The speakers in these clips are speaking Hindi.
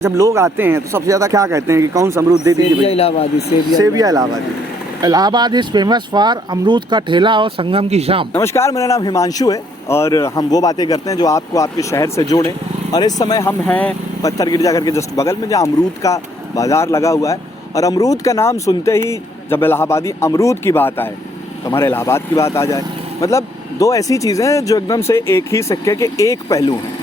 जब लोग आते हैं तो सबसे ज़्यादा क्या कहते हैं कि कौन सा अमरूद दे दीजिए सेबिया भैया? इलाहाबादी सेबिया इलाहाबादी। इलाहाबाद इज़ फेमस फॉर अमरूद का ठेला और संगम की शाम। नमस्कार, मेरा नाम हिमांशु है और हम वो बातें करते हैं जो आपको आपके शहर से जोड़ें। और इस समय हम हैं पत्थर गिरजाघर के जस्ट बगल में, जहाँ अमरूद का बाज़ार लगा हुआ है। और अमरूद का नाम सुनते ही जब इलाहाबादी अमरूद की बात आए तो हमारे इलाहाबाद की बात आ जाए। मतलब दो ऐसी चीज़ें हैं जो एकदम से एक ही सिक्के के एक पहलू हैं।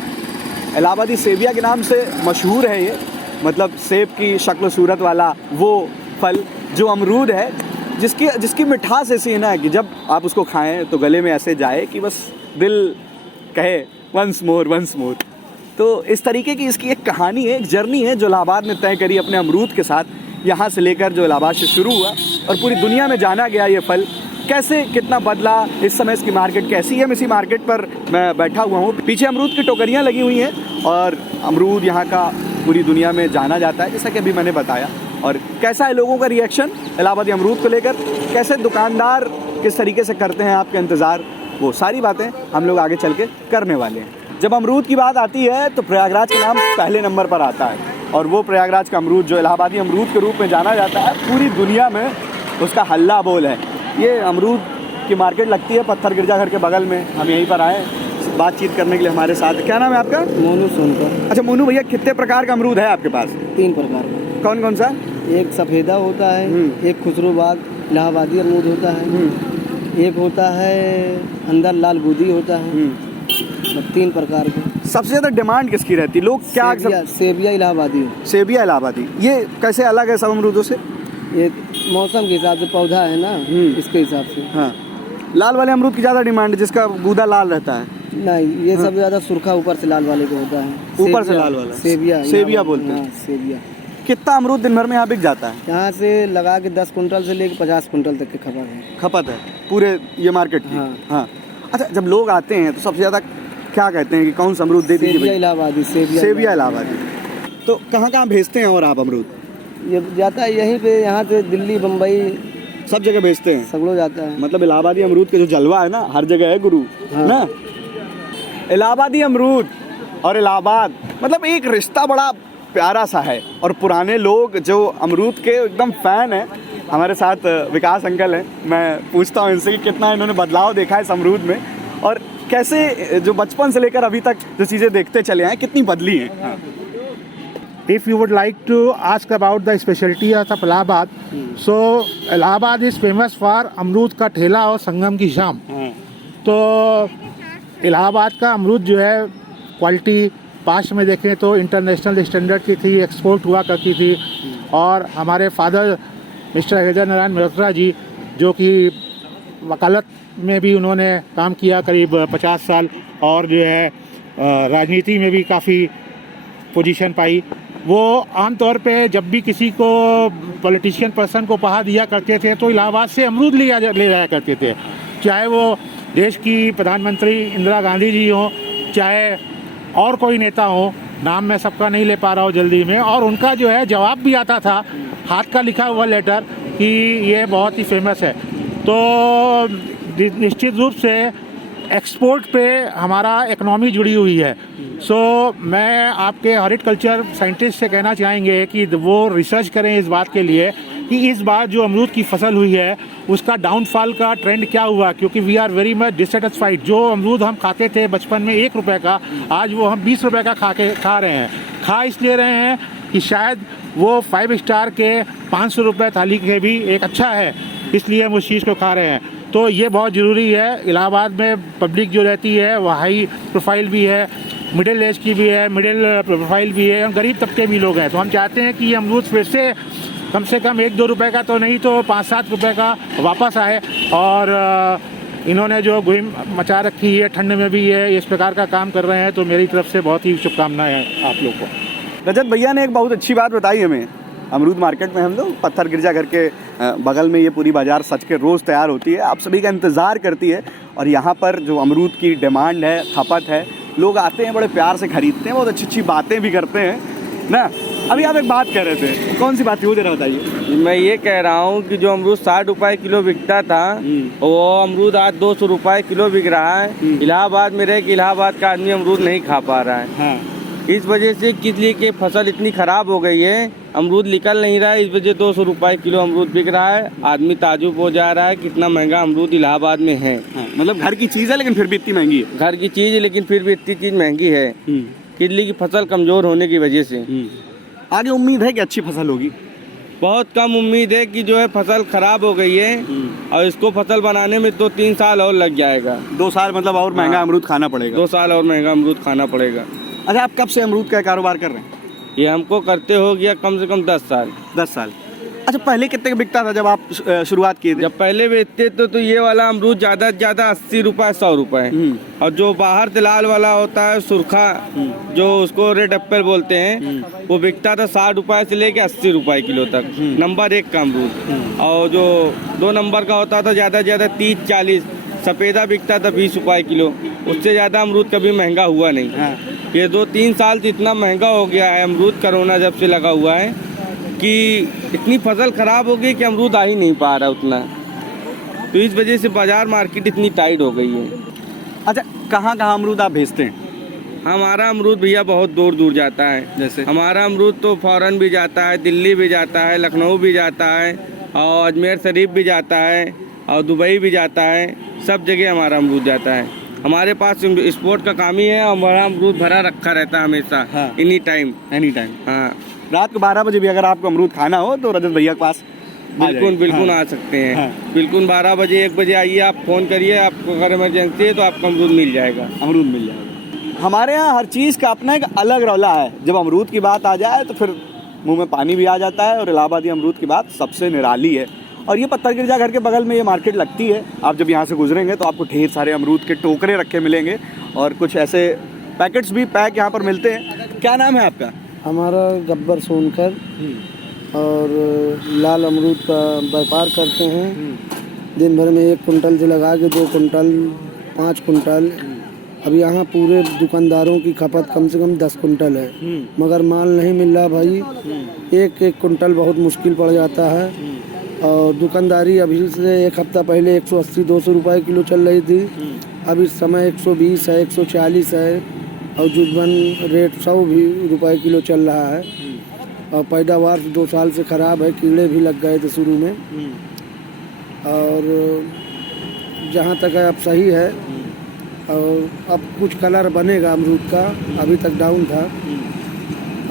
इलाहाबादी सेबिया के नाम से मशहूर है ये, मतलब सेब की शक्ल सूरत वाला वो फल जो अमरूद है, जिसकी मिठास ऐसी है ना कि जब आप उसको खाएं तो गले में ऐसे जाए कि बस दिल कहे वंस मोर। तो इस तरीके की इसकी एक कहानी है, एक जर्नी है जो इलाहाबाद ने तय करी अपने अमरूद के साथ। यहाँ से लेकर जो इलाहाबाद से शुरू हुआ और पूरी दुनिया में जाना गया ये फल कैसे कितना बदला, इस समय इसकी मार्केट कैसी है। मैं इसी मार्केट पर मैं बैठा हुआ हूँ, पीछे अमरूद की टोकरियाँ लगी हुई हैं और अमरूद यहाँ का पूरी दुनिया में जाना जाता है, जैसा कि अभी मैंने बताया। और कैसा है लोगों का रिएक्शन इलाहाबादी अमरूद को लेकर, कैसे दुकानदार किस तरीके से करते हैं आपका इंतज़ार, वो सारी बातें हम लोग आगे चल के करने वाले हैं। जब अमरूद की बात आती है तो प्रयागराज का नाम पहले नंबर पर आता है और वो प्रयागराज का अमरूद जो इलाहाबादी अमरूद के रूप में जाना जाता है, पूरी दुनिया में उसका हल्ला बोल है। ये अमरूद की मार्केट लगती है पत्थर गिरजाघर के बगल में। हम यहीं पर आए बातचीत करने के लिए। हमारे साथ क्या नाम है आपका? मोनू सोनकर। अच्छा मोनू भैया, कितने प्रकार का अमरूद है आपके पास? 3 प्रकार का। कौन कौन सा? एक सफ़ेदा होता है, एक खुसरूबाग इलाहाबादी अमरूद होता है, एक होता है अंदर लाल बूदी होता है। 3 प्रकार के। सबसे ज़्यादा डिमांड किसकी रहती है? लोग क्या सेबिया इलाहाबादी। सेबिया इलाहाबादी, ये कैसे अलग है सब अमरूदों से? ये मौसम के हिसाब से पौधा है ना, इसके हिसाब से। हाँ, लाल वाले अमरूद की ज़्यादा डिमांड है, जिसका गूदा लाल रहता है। नहीं, ये सब ज़्यादा सुरखा ऊपर से लाल वाले को होता है। ऊपर से लाल वाला सेबिया बोलते हैं। सेबिया। कितना अमरूद दिन भर में यहाँ बिक जाता है? यहाँ से लगा के 10 कुंटल से लेकर 50 कुंटल तक की खपत है पूरे ये मार्केट की। हाँ। अच्छा, जब लोग आते हैं तो सबसे ज़्यादा क्या कहते हैं कि कौन सा अमरूद दे दीजिए? सेबिया इलाहाबादी। सेबिया इलाहाबादी। तो कहाँ कहाँ भेजते हैं और आप अमरूद? ये जाता है यहीं पे, यहाँ से दिल्ली बम्बई सब जगह भेजते हैं। सब लोग जाता है। मतलब इलाहाबादी अमरूद के जो जलवा है ना, हर जगह है गुरु। हाँ। ना, इलाहाबादी अमरूद और इलाहाबाद मतलब एक रिश्ता बड़ा प्यारा सा है। और पुराने लोग जो अमरूद के एकदम फ़ैन हैं, हमारे साथ विकास अंकल हैं। मैं पूछता हूँ इनसे कि कितना इन्होंने बदलाव देखा है इस अमरूद में और कैसे जो बचपन से लेकर अभी तक जो चीज़ें देखते चले हैं कितनी बदली हैं। हाँ। If you would like to ask about the specialty of Allahabad, so Allahabad is famous for अमरूद का ठेला और संगम की शाम। तो इलाहाबाद का अमरूद जो है क्वालिटी पास्ट में देखें तो इंटरनेशनल स्टैंडर्ड की थी, एक्सपोर्ट हुआ करती थी। और हमारे फादर मिस्टर हैदर नारायण मल्होत्रा जी, जो कि वकालत में भी उन्होंने काम किया करीब 50 साल और जो है राजनीति में भी काफ़ी पोजीशन पाई, वो आमतौर पे जब भी किसी को पॉलिटिशियन पर्सन को उपहार दिया करते थे तो इलाहाबाद से अमरूद ले जाया करते थे। चाहे वो देश की प्रधानमंत्री इंदिरा गांधी जी हों, चाहे और कोई नेता हो, नाम मैं सबका नहीं ले पा रहा हूँ जल्दी में। और उनका जो है जवाब भी आता था, हाथ का लिखा हुआ लेटर, कि ये बहुत ही फेमस है। तो निश्चित रूप से एक्सपोर्ट पे हमारा इकनॉमी जुड़ी हुई है। सो मैं आपके हॉर्टिकल्चर साइंटिस्ट से कहना चाहेंगे कि वो रिसर्च करें इस बात के लिए कि इस बार जो अमरूद की फसल हुई है उसका डाउनफॉल का ट्रेंड क्या हुआ, क्योंकि we are very much dissatisfied. जो अमरूद हम खाते थे बचपन में 1 रुपये का, आज वो हम 20 रुपये का खा रहे हैं। खा इसलिए रहे हैं कि शायद वो 5 स्टार के 500 रुपये थाली के भी एक अच्छा है, इसलिए हम उस चीज़ को खा रहे हैं। तो ये बहुत ज़रूरी है। इलाहाबाद में पब्लिक जो रहती है वो हाई प्रोफाइल भी है, मिडिल एज की भी है, मिडिल प्रोफाइल भी है, और गरीब तबके भी लोग हैं। तो हम चाहते हैं कि ये अमरूद फिर से कम 1-2 रुपये का तो नहीं तो 5-7 रुपये का वापस आए। और इन्होंने जो मुहिम मचा रखी है, ठंड में भी ये इस प्रकार का काम कर रहे हैं, तो मेरी तरफ से बहुत ही शुभकामनाएं हैं आप लोग को। रजत भैया ने एक बहुत अच्छी बात बताई हमें। अमरूद मार्केट में हम लोग पत्थर गिरजाघर के बगल में ये पूरी बाज़ार सच के रोज़ तैयार होती है, आप सभी का इंतज़ार करती है। और यहाँ पर जो अमरूद की डिमांड है, खपत है, लोग आते हैं, बड़े प्यार से ख़रीदते हैं, बहुत अच्छी अच्छी बातें भी करते हैं ना। अभी आप एक बात कह रहे थे, कौन सी बात थी वो जरा बताइए। मैं ये कह रहा हूँ कि जो अमरूद 60 रुपए किलो बिकता था वो अमरूद आज 200 रुपए किलो बिक रहा है। इलाहाबाद में रह के इलाहाबाद का आदमी अमरूद नहीं खा पा रहा है। इस वजह से किसलिए कि फसल इतनी ख़राब हो गई है, अमरूद निकल नहीं रहा है, इस वजह 200 रुपये किलो अमरूद बिक रहा है। आदमी ताजुब हो जा रहा है कितना महंगा अमरूद इलाहाबाद में है। हाँ, मतलब घर की चीज़ है लेकिन फिर भी इतनी महंगी है। घर की चीज़ है लेकिन फिर भी इतनी चीज़ महंगी है, किसलिए की फसल कमज़ोर होने की वजह से। आगे उम्मीद है कि अच्छी फसल होगी? बहुत कम उम्मीद है कि जो है फसल ख़राब हो गई है और इसको फसल बनाने में 2-3 साल और लग जाएगा। 2 साल मतलब और महंगा अमरूद खाना पड़ेगा। 2 साल और महंगा अमरूद खाना पड़ेगा। अच्छा, आप कब से अमरूद का कारोबार कर रहे हैं? ये हमको करते हो गया कम से कम 10 साल। 10 साल। अच्छा, पहले कितने का बिकता था जब आप शुरुआत किए थे? जब पहले बेचते तो ये वाला अमरूद ज़्यादा से ज़्यादा 80 रुपये 100 रुपये, और जो बाहर से लाल वाला होता है सुरखा, जो उसको रेड एप्पल बोलते हैं, वो बिकता था 60 रुपये से लेके 80 रुपये किलो तक, नंबर 1 का अमरूद। और जो 2 नंबर का होता था ज़्यादा से ज़्यादा 30-40, सफ़ेदा बिकता था 20 रुपये किलो, उससे ज़्यादा अमरूद कभी महंगा हुआ नहीं। ये 2-3 साल से इतना महंगा हो गया है अमरूद, कोरोना जब से लगा हुआ है कि इतनी फसल ख़राब हो गई कि अमरूद आ ही नहीं पा रहा उतना, तो इस वजह से बाज़ार मार्केट इतनी टाइट हो गई है। अच्छा, कहाँ कहाँ अमरूद आप भेजते हैं? हमारा अमरूद भैया बहुत दूर दूर जाता है। जैसे हमारा अमरूद तो फ़ौरन भी जाता है, दिल्ली भी जाता है, लखनऊ भी जाता है, और अजमेर शरीफ भी जाता है, और दुबई भी जाता है, सब जगह हमारा अमरूद जाता है। हमारे पास एक्सपोर्ट का काम ही है, और हमारा अमरूद भरा रखा रहता है हमेशा। हाँ। Any time. हाँ, रात को 12 बजे भी अगर आपको अमरूद खाना हो तो रजत भैया के पास बिल्कुल आ सकते हैं। हाँ। बिल्कुल 12 बजे 1 बजे आइए, आप फ़ोन करिए, आपको अगर इमरजेंसी है तो आपको अमरूद मिल जाएगा। अमरूद मिल जाएगा। हमारे यहाँ हर चीज़ का अपना एक अलग रौला है। जब अमरूद की बात आ जाए तो फिर मुंह में पानी भी आ जाता है, और इलाहाबादी अमरूद की बात सबसे निराली है। और ये पत्थर गिरजा घर के बगल में ये मार्केट लगती है। आप जब यहाँ से गुजरेंगे तो आपको ढेर सारे अमरूद के टोकरे रखे मिलेंगे, और कुछ ऐसे पैकेट्स भी पैक यहाँ पर मिलते हैं। क्या नाम है आपका? हमारा गब्बर सोनकर, और लाल अमरूद का व्यापार करते हैं। दिन भर में 1 कुंटल से लगा के 2 कुंटल 5 कुंटल। अब यहाँ पूरे दुकानदारों की खपत कम से कम 10 कुंटल है, मगर माल नहीं मिल रहा भाई। 1-1 कुंटल बहुत मुश्किल पड़ जाता है। और दुकानदारी अभी से 1 हफ्ता पहले 180-200 रुपये किलो चल रही थी, अब इस समय 120 है, 140 है, और जुजबन रेट 100 भी रुपये किलो चल रहा है। और पैदावार 2 साल से ख़राब है, कीड़े भी लग गए थे शुरू में, और जहाँ तक है अब सही है। और अब कुछ कलर बनेगा अमरूद का, अभी तक डाउन था।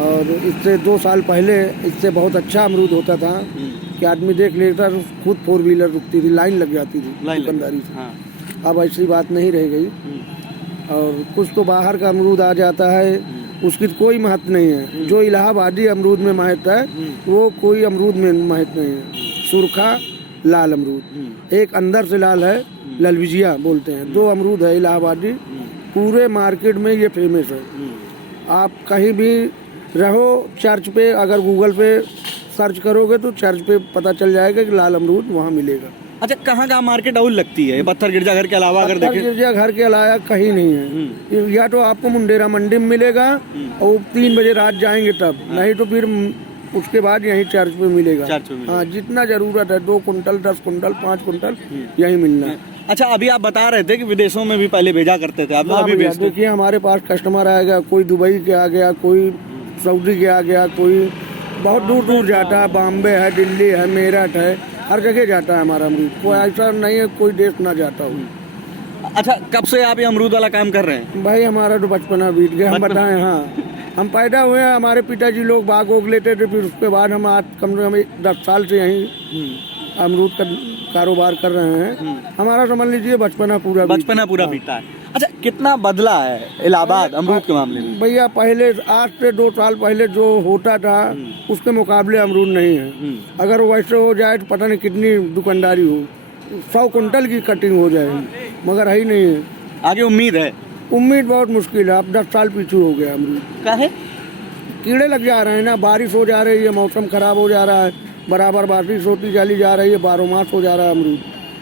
और इससे 2 साल पहले इससे बहुत अच्छा अमरूद होता था कि आदमी देख लेता, खुद 4 व्हीलर रुकती थी, लाइन लग जाती थी दुकानदारी से। हाँ। अब ऐसी बात नहीं रह गई। और कुछ तो बाहर का अमरूद आ जाता है, उसकी कोई महत्व नहीं है। जो इलाहाबादी अमरूद में महत्व है वो कोई अमरूद में महत्व नहीं है। सुरखा लाल अमरूद, एक अंदर से लाल है, ललविजिया बोलते हैं, 2 अमरूद है इलाहाबादी, पूरे मार्केट में ये फेमस है। आप कहीं भी रहो, चर्च पे अगर गूगल पे सर्च करोगे तो चर्च पे पता चल जाएगा कि लाल अमरूद वहाँ मिलेगा। अच्छा, कहाँ कहाँ मार्केट और लगती है पत्थर गिरजा घर के अलावा? अगर देखें गिरजा घर के अलावा कहीं नहीं है। या तो आपको मुंडेरा मंडी में मिलेगा, और 3 बजे रात जाएंगे तब, नहीं तो फिर उसके बाद यहीं चर्च पे मिलेगा। हाँ, जितना जरूरत है 2 कुंटल 10 कुंटल 5 कुंटल यहीं मिलना है। अच्छा, अभी आप बता रहे थे कि विदेशों में भी पहले भेजा करते थे, आप अभी भेजते? देखिए, हमारे पास कस्टमर आएगा, कोई दुबई के आ गया, कोई सऊदी के आ गया, कोई बहुत दूर दूर जाता है, बॉम्बे है, दिल्ली है, मेरठ है, हर जगह जाता है हमारा अमरूद। कोई ऐसा नहीं है कोई देश ना जाता हूँ। अच्छा, कब से आप ये अमरूद वाला काम कर रहे हैं? भाई हमारा तो बचपना बीत गया, हम बताएं। हाँ, हम पैदा हुए हैं, हमारे पिताजी लोग बाग ओग लेते थे, फिर उसके बाद हम आज कम से कम 10 साल से यहीं अमरूद का कारोबार कर रहे हैं। हमारा समझ लीजिए बचपना पूरा बीता है। अच्छा, कितना बदला है इलाहाबाद अमरूद के मामले में? भैया पहले आज से 2 साल पहले जो होता था उसके मुकाबले अमरूद नहीं है। अगर वैसे हो जाए तो पता नहीं कितनी दुकानदारी हो, 100 कुंटल की कटिंग हो जाए, मगर है ही नहीं है। आगे उम्मीद है? उम्मीद बहुत मुश्किल है। अब 10 साल पीछे हो गया अमरूद। क्या है? कीड़े लग जा रहे हैं ना, बारिश हो जा रही है, मौसम खराब हो जा रहा है, बराबर बारिश होती चली जा रही है, 12 मास हो जा रहा है अमरूद,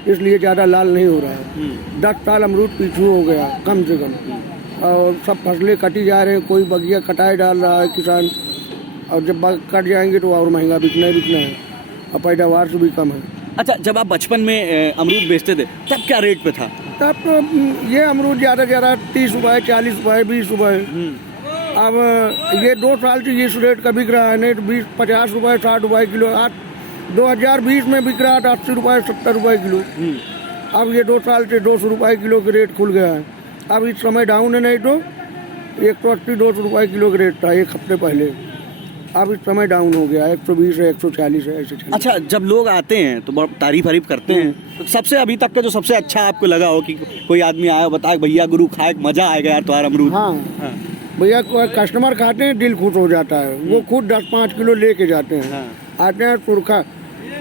इसलिए ज़्यादा लाल नहीं हो रहा है। 10 साल अमरूद पीछू हो गया कम से कम, और सब फसलें कटी जा रहे हैं, कोई बगिया कटाई डाल रहा है किसान, और जब कट जाएंगे तो और महंगा बिकना है, और पैदावार से भी कम है। अच्छा, जब आप बचपन में अमरूद बेचते थे तब क्या रेट पे था? तब तो ये अमरूद ज़्यादा 30 रुपये 40 रुपये 20 रुपये, अब ये 2 साल से इस रेट का बिक रहा है, नहीं तो 50 रुपए 60 रुपए किलो। आज 2020 में बिक रहा था 80 रुपए 70 रुपए किलो। अब ये 2 साल से 200 रुपए किलो के रेट खुल गया है। अब इस समय डाउन है, नहीं तो 180-200 रुपए किलो का रेट था एक हफ्ते पहले। अब इस समय डाउन हो गया, 120 है 140 है ऐसे। अच्छा, जब लोग आते हैं तो बहुत तारीफ करते हैं, तो सबसे अभी तक का जो सबसे अच्छा आपको लगा हो कि कोई आदमी आया बताया भैया गुरु खाए मजा आएगा यार तुम्हारा अमरूद? हाँ भैया, कस्टमर खाते हैं दिल खुश हो जाता है। वो खुद 10-5 किलो लेके जाते हैं। आते हैं सुरखा,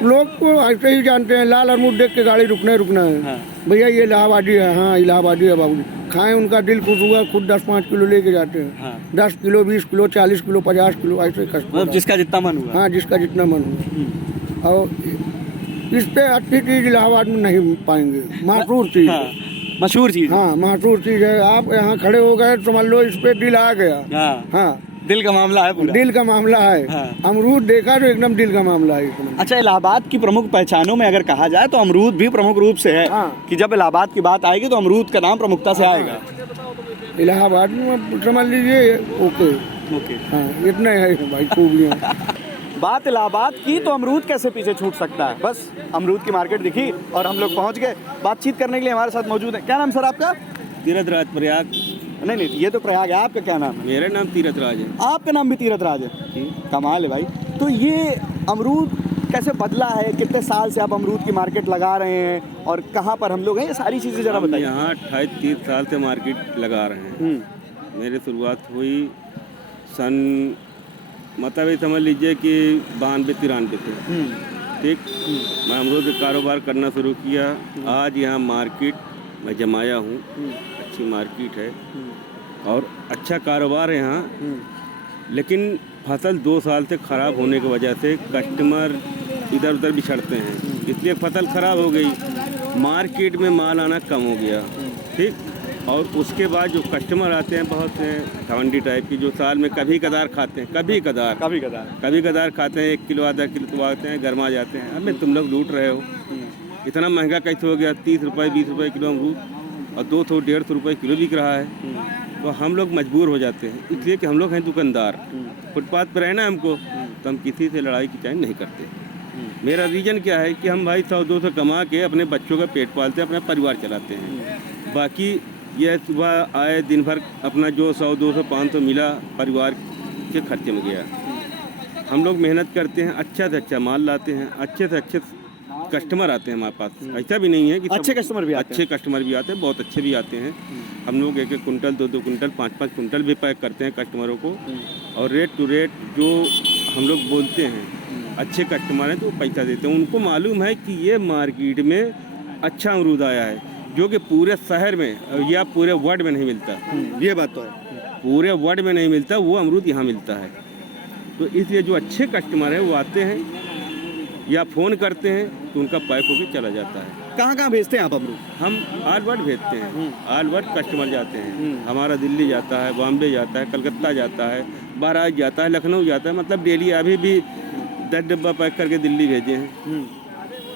लोग को ऐसे ही जानते हैं, लाल अमरूद देख के गाड़ी रुकना है। भैया ये इलाहाबादी है। हाँ इलाहाबादी है बाबू, खाएं, उनका दिल खुश हुआ, खुद 10-5 किलो लेके जाते हैं। 10 किलो 20 किलो 40 किलो 50 किलो ऐसे कस्टमर, जिसका जितना मन हुआ। हाँ जिसका जितना मन हुआ। और इस पे अच्छी चीज इलाहाबाद में नहीं पाएंगे, मशहूर चीज। मशहूर चीज। हाँ मशहूर चीज है। आप यहाँ खड़े हो गए तो मान लो इस पे दिल आ गया। हाँ दिल का मामला है पूरा। दिल का मामला है। अमरूद देखा तो एकदम दिल का मामला है इसमें। अच्छा, इलाहाबाद की प्रमुख पहचानों में अगर कहा जाए तो अमरूद भी प्रमुख रूप से है। कि जब इलाहाबाद की बात आएगी तो अमरूद का नाम प्रमुखता से आएगा। इलाहाबाद में समझ लीजिए ओके। हाँ इतना है भाई खूबियाँ। बात इलाहाबाद की तो अमरूद कैसे पीछे छूट सकता है। बस अमरूद की मार्केट दिखी और हम लोग पहुंच गए। बातचीत करने के लिए हमारे साथ मौजूद है। क्या नाम सर आपका? तीरथ राज प्रयाग। नहीं ये तो प्रयाग है, आपका क्या नाम है? मेरा नाम तीरथ राज है। आपका नाम भी तीरथ राज है? कमाल है भाई। तो ये अमरूद कैसे बदला है, कितने साल से आप अमरूद की मार्केट लगा रहे हैं और कहाँ पर हम लोग हैं, ये सारी चीज़ें जरा बताइए। यहाँ 28-30 साल से मार्केट लगा रहे हैं। मेरी शुरुआत हुई सन मतलब ये समझ लीजिए कि 92-93 से। ठीक, मैं अमरूद का कारोबार करना शुरू किया। आज यहाँ मार्केट मैं जमाया हूँ, अच्छी मार्केट है और अच्छा कारोबार है यहाँ। लेकिन फसल 2 साल से ख़राब होने की वजह से कस्टमर इधर उधर बिछड़ते हैं, इसलिए फसल ख़राब हो गई, मार्केट में माल आना कम हो गया। ठीक, और उसके बाद जो कस्टमर आते हैं बहुत से घमंडी टाइप की, जो साल में कभी कदार खाते हैं, कभी कदार खाते हैं, 1 किलो आधा किलो तो आते हैं, गरमा जाते हैं। अबे तुम लोग लूट रहे हो, इतना महंगा कैसे हो गया? 30 रुपये 20 रुपये किलो अमरूद और 200-150 रुपये किलो बिक रहा है। तो हम लोग मजबूर हो जाते हैं, इसलिए कि हम लोग हैं दुकानदार, फुटपाथ पर रहना हमको, तो हम किसी से लड़ाई खिंचाई नहीं करते। मेरा रीज़न क्या है कि हम भाई 100-200 कमा के अपने बच्चों का पेट पालते हैं, अपना परिवार चलाते हैं। बाकी ये सुबह आए दिन भर अपना जो 100-200-500 मिला परिवार के खर्चे में गया। हम लोग मेहनत करते हैं, अच्छा से अच्छा माल लाते हैं, अच्छे से अच्छे कस्टमर आते हैं हमारे पास। ऐसा भी नहीं है कि अच्छे कस्टमर भी आते हैं, अच्छे कस्टमर भी आते हैं, बहुत अच्छे भी आते हैं। हम लोग 1-1 कुंटल 2-2 कुंटल 5-5 कुंटल भी पैक करते हैं कस्टमरों को। और रेट टू रेट जो हम लोग बोलते हैं, अच्छे कस्टमर हैं तो पैसा देते हैं। उनको मालूम है कि ये मार्केट में अच्छा अमरूद आया है, जो कि पूरे शहर में या पूरे वर्ल्ड में नहीं मिलता। ये बात तो है, पूरे वर्ल्ड में नहीं मिलता, वो अमरूद यहाँ मिलता है। तो इसलिए जो अच्छे कस्टमर हैं वो आते हैं या फ़ोन करते हैं तो उनका पैक होकर चला जाता है। कहाँ भेजते हैं आप अमरूद? हम ऑल वर्ल्ड भेजते हैं, ऑल वर्ल्ड कस्टमर जाते हैं। हमारा दिल्ली जाता है, बॉम्बे जाता है, कलकत्ता जाता है, बहराइच जाता है, लखनऊ जाता है। मतलब डेली अभी भी 10 डब्बा पैक करके दिल्ली भेजे हैं।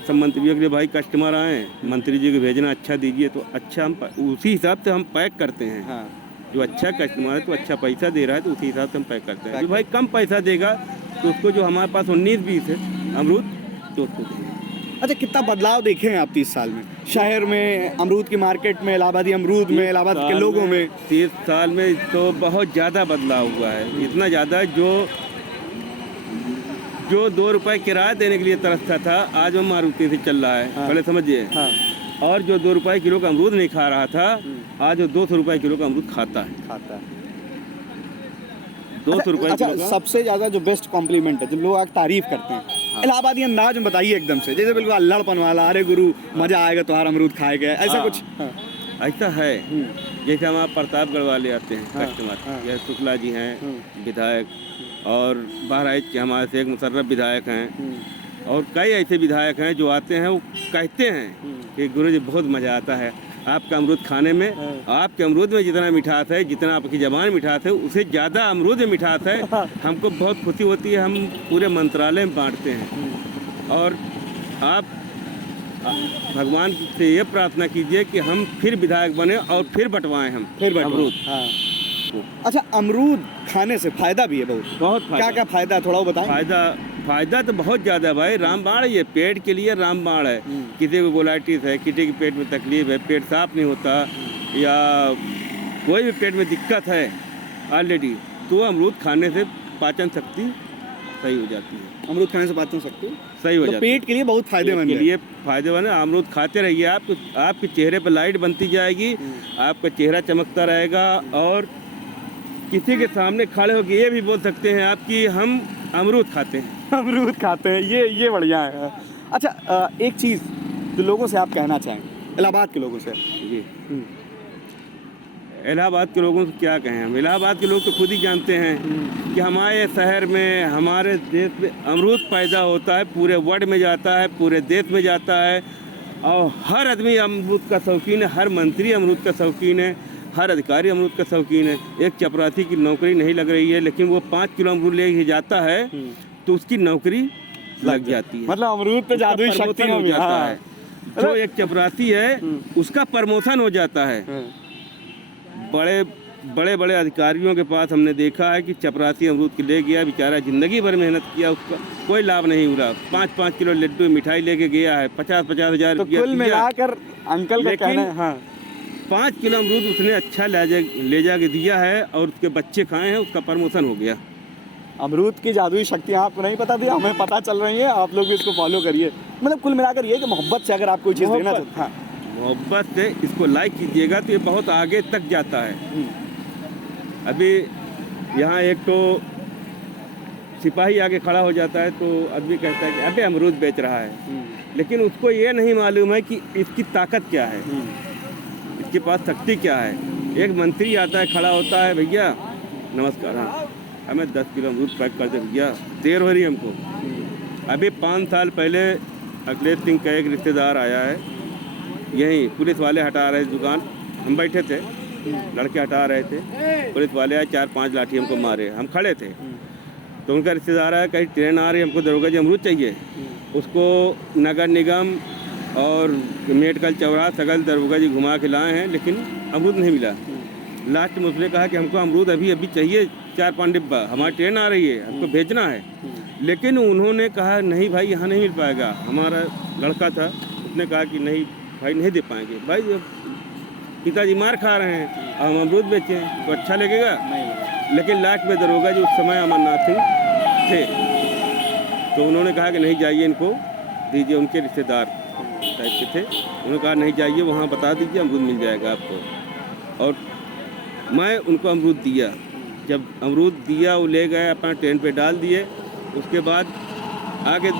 सब मंत्रियों के लिए भाई कस्टमर आए, मंत्री जी को भेजना अच्छा दीजिए, तो अच्छा हम उसी हिसाब से हम पैक करते हैं। जो अच्छा कस्टमर है तो अच्छा पैसा दे रहा है तो उसी हिसाब से हम पैक करते हैं। जो भाई कम पैसा देगा तो उसको, जो हमारे पास 19-20 है अमरूद, तो उसको देंगे। अच्छा, कितना बदलाव देखे हैं आप 30 साल में शहर में, अमरूद की मार्केट में, इलाहाबादी अमरूद में, इलाहाबाद के लोगों में? 30 साल में तो बहुत ज़्यादा बदलाव हुआ है। इतना ज़्यादा जो 2 रुपए किराया देने के लिए तरसता था, आज वो मारुति से चल रहा है। पहले समझिए। और जो 2 रुपए किलो का अमरूद नहीं खा रहा था, आज वो 200 रुपए किलो का अमरूद खाता है। 200 रुपए किलो का। सबसे ज़्यादा जो बेस्ट कॉम्प्लीमेंट है, जब लोग आग तारीफ करते हैं, इलाहाबादी अंदाज में बताइए एकदम से, जैसे बिल्कुल अल्लड़पन वाला, अरे गुरु मजा आएगा तुम्हारा अमरूद खाएगा, ऐसा कुछ? ऐसा है। जैसे हमारे प्रतापगढ़ वाले आते हैं कस्टमर, जैसे शुक्ला जी हैं विधायक, और बहराइच के हमारे से एक मुशर्रफ विधायक हैं, और कई ऐसे विधायक हैं जो आते हैं, वो कहते हैं कि गुरु जी बहुत मज़ा आता है आपका अमरूद खाने में। आपके अमरूद में जितना मिठास है, जितना आपकी ज़बान मिठास है, उससे ज़्यादा अमरूद में मिठास है। हमको बहुत खुशी होती है, हम पूरे मंत्रालय में बांटते हैं। और आप भगवान से ये प्रार्थना कीजिए कि हम फिर विधायक बने और फिर बंटवाएं हम अमरूद। को। अच्छा, अमरूद खाने से फायदा भी है बहुत? बहुत फायदा। क्या क्या फायदा है, थोड़ा वो बताएं। फायदा तो बहुत ज़्यादा है भाई। रामबाण है ये, पेट के लिए रामबाण है। किसी को कोलाइटिस है, किसी के पेट में तकलीफ है, पेट साफ नहीं होता, या कोई भी पेट में दिक्कत है ऑलरेडी, तो अमरूद खाने से पाचन शक्ति सही हो जाती है। अमरूद खाने से पाचन शक्ति सही हो तो जाती है। पेट के लिए बहुत फायदेमंद के है। लिए फायदेमंद है। अमरूद खाते रहिए, आपके चेहरे पर लाइट बनती जाएगी, आपका चेहरा चमकता रहेगा, और किसी के सामने खड़े होकर ये भी बोल सकते हैं आप कि हम अमरूद खाते हैं। अमरूद खाते हैं, ये बढ़िया है। अच्छा, एक चीज़ जो लोगों से आप कहना चाहें, इलाहाबाद के लोगों से। जी, इलाहाबाद के लोगों से क्या कहें हम? इलाहाबाद के लोग तो खुद ही जानते हैं कि हमारे शहर में, हमारे देश में अमरूद पैदा होता है, पूरे वर्ल्ड में जाता है, पूरे देश में जाता है, और हर आदमी अमरूद का शौकीन है, हर मंत्री अमरूद का शौकीन है, हर अधिकारी अमरूद का शौकीन है। एक चपरासी की नौकरी नहीं लग रही है, लेकिन वो 5 किलो अमरूद ले जाता है तो उसकी नौकरी लग जाती है। मतलब अमरूद पे जादुई शक्ति हो जाता है। जो एक चपरासी है उसका प्रमोशन हो जाता है। बड़े बड़े अधिकारियों के पास हमने देखा है कि चपरासी अमरूद के ले गया, बेचारा ज़िंदगी भर मेहनत किया, उसका कोई लाभ नहीं हुआ। 5-5 किलो लड्डू मिठाई लेके गया है, 50-50 हज़ार रुपया। कुल मिलाकर अंकल का कहना है, हाँ, 5 किलो अमरूद उसने अच्छा ले जाके दिया है, और उसके बच्चे खाए हैं, उसका प्रमोशन हो गया। अमरूद की जादुई शक्ति आपको नहीं पता थी, हमें पता चल रही है। आप लोग भी इसको फॉलो करिए। मतलब कुल मिलाकर ये कि मोहब्बत से अगर आप कोई चीज़ देना चाहते हैं, मोहब्बत से इसको लाइक कीजिएगा तो ये बहुत आगे तक जाता है। अभी यहाँ एक तो सिपाही आगे खड़ा हो जाता है तो आदमी कहता है कि अबे अमरूद बेच रहा है, लेकिन उसको ये नहीं मालूम है कि इसकी ताकत क्या है, इसके पास शक्ति क्या है। एक मंत्री आता है, खड़ा होता है, भैया नमस्कार, हाँ हमें 10 किलो अमरूद पैक कर दे भैया, देर हो रही है हमको। अभी 5 साल पहले अखिलेश सिंह का एक रिश्तेदार आया है, यहीं पुलिस वाले हटा रहे दुकान, हम बैठे थे, लड़के हटा रहे थे, पुलिस वाले आए, 4-5 लाठी हमको मारे, हम खड़े थे। तो उनका रिश्तेदार आया, कहीं ट्रेन आ रही है, हमको दरोगा जी अमरूद चाहिए। उसको नगर निगम और मेडिकल चौराहा सगल दरोगा जी घुमा के लाए हैं, लेकिन अमरूद नहीं मिला। लास्ट में उसने कहा कि हमको अमरूद अभी चाहिए 4-5 डिब्बा, हमारी ट्रेन आ रही है, हमको भेजना है। लेकिन उन्होंने कहा नहीं भाई, यहाँ नहीं मिल पाएगा। हमारा लड़का था, उसने कहा कि नहीं भाई, नहीं दे पाएंगे भाई, पिताजी मार खा रहे हैं, हम अमरूद बेचें तो अच्छा लगेगा। लेकिन लास्ट में दरोगा जी उस समय अमरनाथ सिंह थे, तो उन्होंने कहा कि नहीं जाइए, इनको दीजिए, उनके रिश्तेदार टाइप के थे। उन्होंने कहा नहीं जाइए, वहाँ बता दीजिए, अमरूद मिल जाएगा आपको। और मैं उनको अमरूद दिया। जब अमरूद दिया, वो ले गए, अपना ट्रेन पे डाल दिए। उसके बाद आगे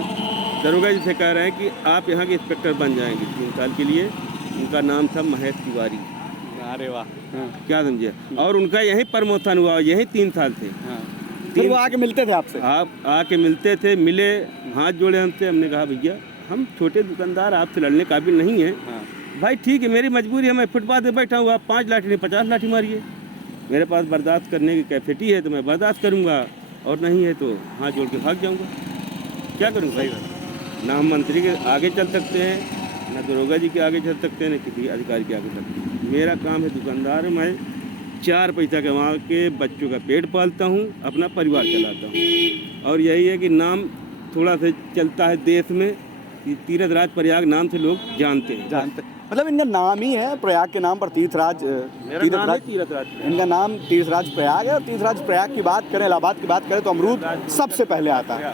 दरोगा जी से कह रहे हैं कि आप यहाँ के इंस्पेक्टर बन जाएंगे 3 साल के लिए। उनका नाम था महेश तिवारी। अरे वाह, क्या समझे। और उनका यही प्रमोशन हुआ, यही 3 साल थे। फिर वो आके मिलते थे आपसे? आप आके मिलते थे, मिले, हाथ जोड़े हमसे। हमने कहा भैया हम छोटे दुकानदार, आपसे लड़ने काबिल नहीं है। भाई ठीक है, मेरी मजबूरी है, मैं फुटपाथ पे बैठा हूँ, आप 5 लाठी नहीं 50 लाठी मारिए, मेरे पास बर्दाश्त करने की कैपेसिटी है तो मैं बर्दाश्त करूँगा, और नहीं है तो हाथ जोड़ के भाग जाऊँगा। क्या करूँ भाई? ना हम मंत्री के आगे चल सकते हैं, ना दरोगा जी के आगे चल सकते हैं, ना किसी अधिकारी के आगे चल सकते हैं। मेरा काम है दुकानदार है, मैं 4 पैसा कमा के बच्चों का पेट पालता हूँ, अपना परिवार चलाता हूँ। और यही है कि नाम थोड़ा सा चलता है देश में, तीर्थराज प्रयाग नाम से लोग जानते हैं। मतलब इनका नाम ही है, प्रयाग के नाम पर तीर्थराज। तीर्थराज इनका नाम तीर्थराज प्रयाग है। और तीर्थराज प्रयाग की बात करें, इलाहाबाद की बात करें तो अमरूद सबसे पहले आता है।